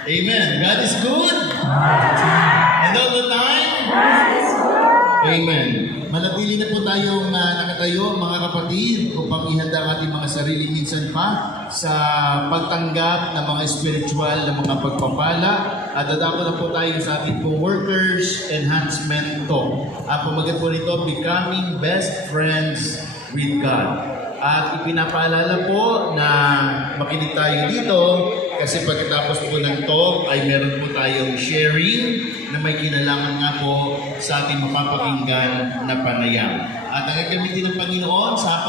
Amen. God is good. And all the time. Amen. Manatili na po tayong nakatayo, mga kapatid, upang ihanda ang ating mga sarili minsan pa sa pagtanggap ng mga spiritual na mga pagpapala. At dadako na po tayo sa ating co-workers enhancement talk. Pamagat po nito, Becoming Best Friends with God. At ipinapaalala po na makinig tayo dito kasi pagkatapos po ng talk ay meron po tayong sharing na may kinalaman nga po sa ating mapapakinggan na panayam. At ang gagamitin ng Panginoon sa